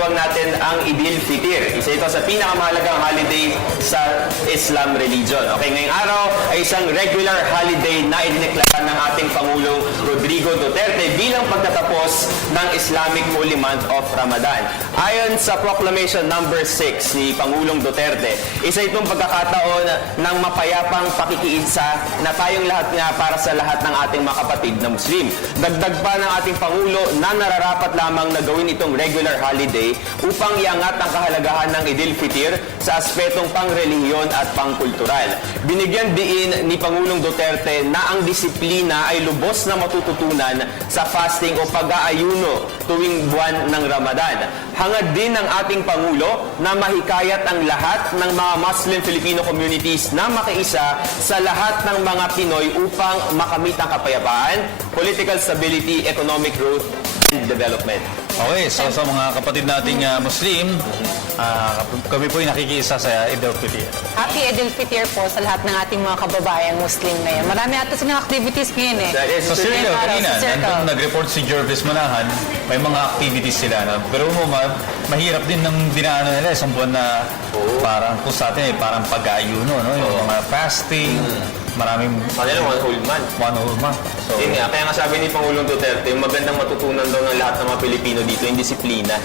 ipagdiriwang natin ang Idil Fitr. Isa ito sa pinakamahalagang holiday sa Islam religion. Okay, ngayong araw ay isang regular holiday na idineklara ng ating Pangulong Rodrigo Duterte bilang pagtatapos ng Islamic Holy Month of Ramadan. Ayon sa Proclamation number 6 ni Pangulong Duterte, isa itong pagkakataon ng mapayapang pakikiisa na tayong lahat nga para sa lahat ng ating mga kapatid na Muslim. Dagdag pa ng ating Pangulo na nararapat lamang na gawin itong regular holiday upang iangat ang kahalagahan ng Idil Fitr sa aspetong pangrelihiyon at pangkultural. Binigyan diin ni Pangulong Duterte na ang disiplina ay lubos na matututunan sa fasting o pag-aayuno tuwing buwan ng Ramadan. Hangad din ng ating Pangulo na mahikayat ang lahat ng mga Muslim Filipino communities na makiisa sa lahat ng mga Pinoy upang makamit ang kapayapaan, political stability, economic growth, and development. Okay, so sa mga kapatid nating Muslim, kami po ay nakikiisa sa Idil Fitr. Happy Idil Fitr po sa lahat ng ating mga kababayang Muslim ngayon. Marami ata silang activities ngayon eh. Sa Circle, kanina, sa Circle. nandun nag-report si Jervis Manahan, may mga activities sila. No? Pero mahirap din ng dinaanan nila. Isang buwan na parang kung sa atin, parang pag-aayuno. No? Yung mga fasting, maraming... Kanila, one whole month. One whole month. So, Yun nga, kaya nga sabi ni Pangulong Duterte, yung magandang matutunan daw ng lahat ng mga Pilipino dito, yung disiplina.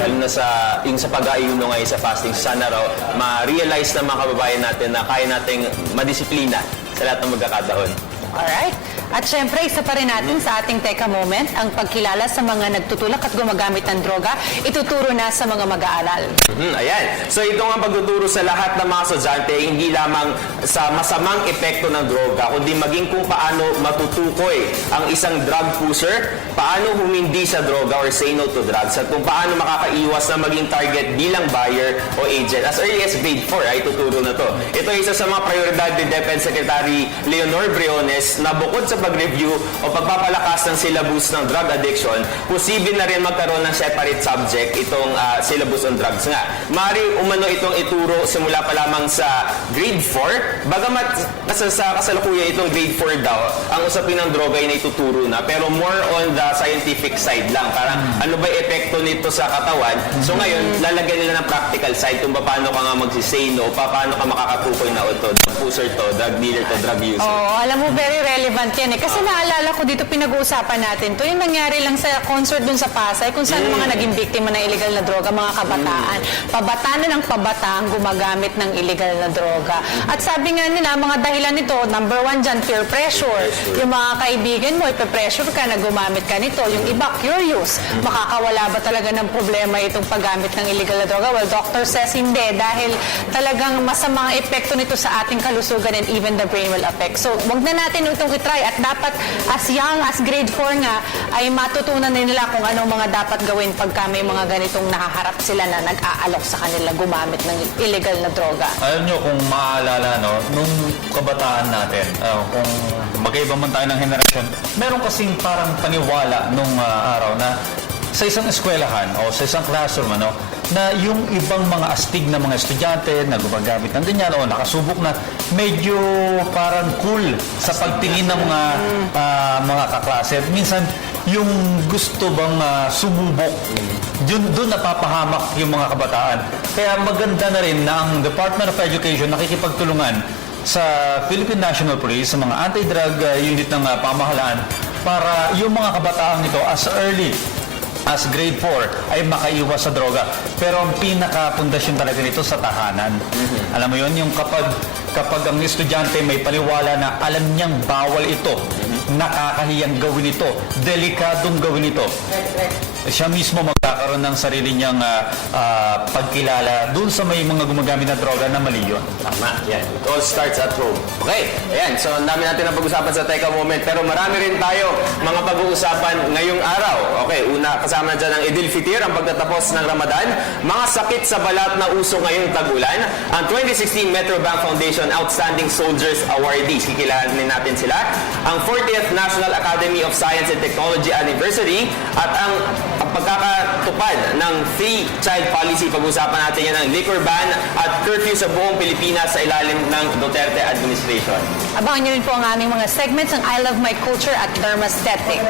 Lalo na sa pag-aayuno ngayon sa fasting, sana raw ma-realize ng mga kababayan natin na kaya nating madisiplina sa lahat ng magkakataon. Alright. At syempre, isa pa rin natin sa ating Teka Moment, ang pagkilala sa mga nagtutulak at gumagamit ng droga, ituturo na sa mga mag-aaral. Ayan. So ito nga pagtuturo sa lahat ng mga estudyante, hindi lamang sa masamang epekto ng droga, kundi maging kung paano matutukoy ang isang drug pusher, paano humindi sa droga or say no to drugs, at kung paano makakaiwas na maging target bilang buyer o agent. As early as grade 4, ay tuturo na to. Ito ay isa sa mga prioridad ni DepEd Secretary Leonor Briones na bukod sa pag-review o pagpapalakas ng syllabus ng drug addiction, posible na rin magkaroon ng separate subject itong syllabus on drugs nga. Maaari umano itong ituro simula pa lamang sa grade 4, bagamat sa kasalukuyan itong grade 4 daw, ang usapin ng droga ay naituturo na, pero more on the scientific side lang. Parang ano ba yung epekto nito sa katawan? So ngayon, lalagyan nila ng practical side kung paano ka nga magsisay no, paano ka makakatukoy na ito, drug pusher to, drug dealer to, drug user. Oo, alam mo, very relevant yan eh. Kasi naalala ko dito, pinag-uusapan natin to, yung nangyari lang sa concert dun sa Pasay, kung saan mga naging biktima ng illegal na droga, mga kabataan. Pabataan na ng pabataan gumagamit ng illegal na droga. At sabi nga nila, mga dahilan nito, number 1 dyan, peer pressure. Yung mga kaibigan mo, ipe-pressure ka na gumamit ka nito. Yung iba, curious. Makakawala ba talaga ng problema itong paggamit ng illegal na droga? Well, doctor says hindi, dahil talagang masamang epekto nito sa ating kalusugan and even the brain will affect. So, wag na natin itong itry at dapat as young as grade 4 nga ay matutunan nila kung anong mga dapat gawin pagka may mga ganitong nakaharap sila na nag-aalok sa kanila gumamit ng illegal na droga. alam nyo, kung maaalala, no, nung kabataan natin, kung magkaiba man tayo ng henerasyon, meron kasing parang paniwala nung araw na sa isang eskwelahan o sa isang classroom, ano, na yung ibang mga astig na mga estudyante na gumagamit ng ganyan o nakasubok na, medyo parang cool sa pagtingin ng mga kaklase. Minsan, yung gusto bang sumubok, doon napapahamak yung mga kabataan. Kaya maganda na rin na ang Department of Education nakikipagtulungan sa Philippine National Police, sa mga anti-drug unit ng pamahalaan, para yung mga kabataan nito as early as grade 4 ay makaiwas sa droga. Pero ang pinaka-pundasyon talaga nito sa tahanan. Alam mo yun, yung kapag ang estudyante may paniwala na alam niyang bawal ito, nakakahiyang gawin ito, delikadong gawin ito, siya mismo magkakaroon ng sarili niyang pagkilala dun sa may mga gumagamit na droga na mali yun. Tama, yan. It all starts at home. Okay, ayan. So, ang dami natin ang pag-usapan sa Teka Moment, pero marami rin tayo mga pag-uusapan ngayong araw. Okay, una, kasama na dyan ang Idil Fitr, ang pagtatapos ng Ramadan, mga sakit sa balat na uso ngayong tag-ulan, ang 2016 Metro Bank Foundation Outstanding Soldiers Awardees, kikilanin natin sila, ang 40th National Academy of Science and Technology Anniversary, at ang pagkakatupad ng Free Child Policy. Pag-usapan natin yan ng liquor ban at curfew sa buong Pilipinas sa ilalim ng Duterte administration. Abangan niyo rin po ang aming mga segments ng I Love My Culture at Dermaesthetic.